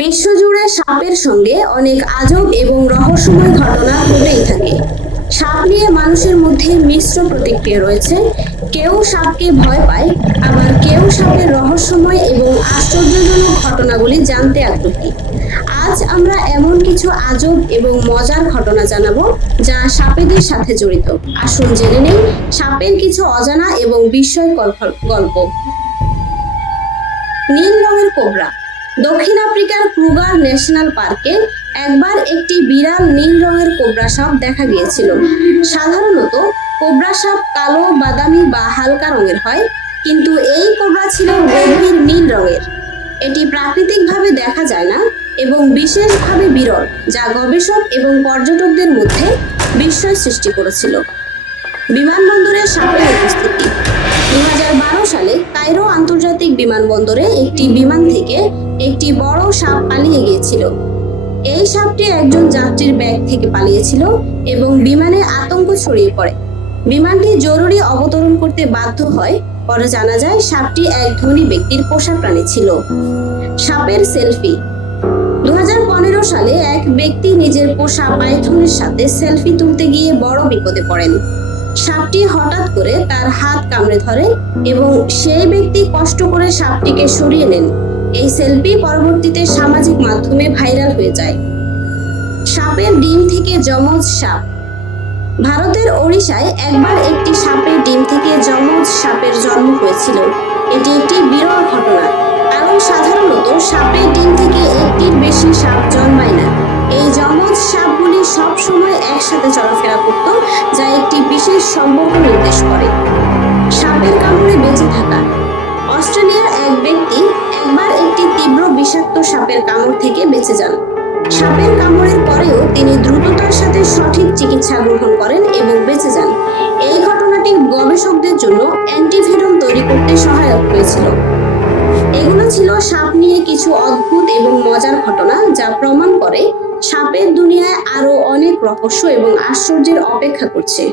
বিশ্বজুড়ে সাপের সঙ্গে অনেক আজব এবং রহস্যময় ঘটনা ঘটেই থাকে। সাপ নিয়ে মানুষের মধ্যে মিশ্র প্রতিক্রিয়া রয়েছে। কেউ সাপকে ভয় পায়, আবার কেউ সাপের রহস্যময় এবং আশ্চর্যজনক ঘটনাগুলি জানতে আগ্রহী। আজ আমরা এমন কিছু আজব এবং মজার ঘটনা জানাব যা সাপেদের সাথে জড়িত। আসুন জেনে নেই, সাপের কিছু অজানা এবং বিস্ময়কর গল্প। নীল রঙের কোবরা। দক্ষিণ আফ্রিকার ক্রুগার ন্যাশনাল পার্কে একবার একটি বিরাট নীল রঙের কোবরা সাপ দেখা গিয়েছিল। সাধারণত কোবরা সাপ কালো, বাদামি বা হালকা রঙের হয়, কিন্তু এই কোবরা ছিল গভীর নীল রঙের। এটি প্রাকৃতিকভাবে দেখা যায় না এবং বিশেষভাবে বিরল, যা গবেষক এবং পর্যটকদের মধ্যে বিস্ময় সৃষ্টি করেছিল। বিমানবন্দরে সাপের উপস্থিতি। দুই হাজার বারো সালে কায়রো আন্তর্জাতিক বিমানবন্দরে একটি বিমান থেকে একটি বড় সাপ পালিয়ে গিয়েছিল। এই সাপটি একজন যাত্রীর ব্যাগ থেকে পালিয়েছিল এবং বিমানে আতঙ্ক ছড়িয়ে পড়ে। বিমানটি জরুরি অবতরণ করতে বাধ্য হয়, পরে জানা যায় সাপটি এক ধনী ব্যক্তির পোষা প্রাণী ছিল। সাপের সেলফি। দুই হাজার পনেরো সালে এক ব্যক্তি নিজের পোষা পাইথনের সাথে সেলফি তুলতে গিয়ে বড় বিপদে পড়েন। সাপটি হঠাৎ করে তার হাত কামড়ে ধরে এবং সেই ব্যক্তি কষ্ট করে সাপটিকে সরিয়ে নেন। এই সেলফি পরবর্তীতে সামাজিক মাধ্যমে ভাইরাল হয়ে যায়। সাপের ডিম থেকে যমজ সাপ। ভারতের ওড়িশায় একবার একটি সাপের ডিম থেকে যমজ সাপের জন্ম হয়েছিল। এটি একটি বিরল ঘটনা। কারণ সাধারণত সাপের ডিম থেকে একটির বেশি সাপ জন্মায় না। এই যমজ সাপগুলি সবসময় একসাথে চলাফেরা করত, যা একটি বিশেষ সম্পর্ক নির্দেশ করে। সাপের কামড়ে বেঁচে থাকা। অস্ট্রেলিয়ার এক ব্যক্তি একবার তীব্র বিষাক্ত সাপের কামড় থেকে বেঁচে যান। সাপের কামড়ের পরেও তিনি দ্রুততার সাথে সঠিক চিকিৎসা গ্রহণ করেন এবং বেঁচে যান। এই ঘটনাটি গবেষকদের জন্য অ্যান্টিভেনম তৈরি করতে সহায়ক হয়েছিল। এগুলো ছিল সাপ নিয়ে কিছু অদ্ভুত এবং মজার ঘটনা যা প্রমাণ করে সাপের দুনিয়ায় আরও অনেক রহস্য এবং আশ্চর্যের অপেক্ষা করছে।